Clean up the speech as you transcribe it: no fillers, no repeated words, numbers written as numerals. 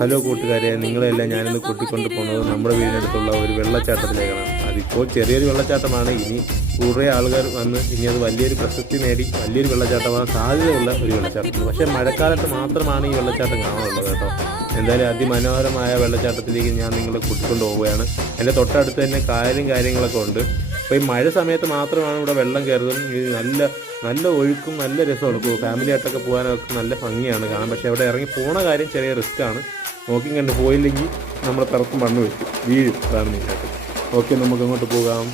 Hello കൂട്ടുകാരെ, നിങ്ങളെല്ലാം ഞാനിന്ന് കൂട്ടിക്കൊണ്ട് പോകുന്നത് നമ്മുടെ വീടിനടുത്തുള്ള ഒരു വെള്ളച്ചാട്ടത്തിലേക്കാണ്. അതിപ്പോൾ ചെറിയൊരു വെള്ളച്ചാട്ടമാണ്. ഇനി കുറേ ആൾക്കാർ വന്ന് ഇനി അത് വലിയൊരു പ്രശസ്തി നേടി വലിയൊരു വെള്ളച്ചാട്ടമാകാൻ സാധ്യതയുള്ള ഒരു വെള്ളച്ചാട്ടം. പക്ഷേ മഴക്കാലത്ത് മാത്രമാണ് ഈ വെള്ളച്ചാട്ടം കാണാനുള്ളത് കേട്ടോ. എന്തായാലും അതിമനോഹരമായ വെള്ളച്ചാട്ടത്തിലേക്ക് ഞാൻ നിങ്ങളെ കൂട്ടിക്കൊണ്ട് പോവുകയാണ്. എൻ്റെ തൊട്ടടുത്ത് തന്നെ കായലും കാര്യങ്ങളൊക്കെ ഉണ്ട്. അപ്പോൾ ഈ മഴ സമയത്ത് മാത്രമാണ് ഇവിടെ വെള്ളം കയറുന്നത്. നല്ല ഒഴുക്കും നല്ല രസമാണ്. ഫാമിലി ആയിട്ടൊക്കെ പോകാനൊക്കെ നല്ല ഭംഗിയാണ് കാണാൻ. പക്ഷേ അവിടെ ഇറങ്ങി പോണ കാര്യം ചെറിയ റിസ്ക്കാണ്. നോക്കി കണ്ട് പോയില്ലെങ്കിൽ നമ്മളെ പിറക്കും മണ്ണ് വെക്കും, വീഴും. അതാണ് നിങ്ങൾക്ക്. ഓക്കെ, നമുക്ക് അങ്ങോട്ട് പോകാം.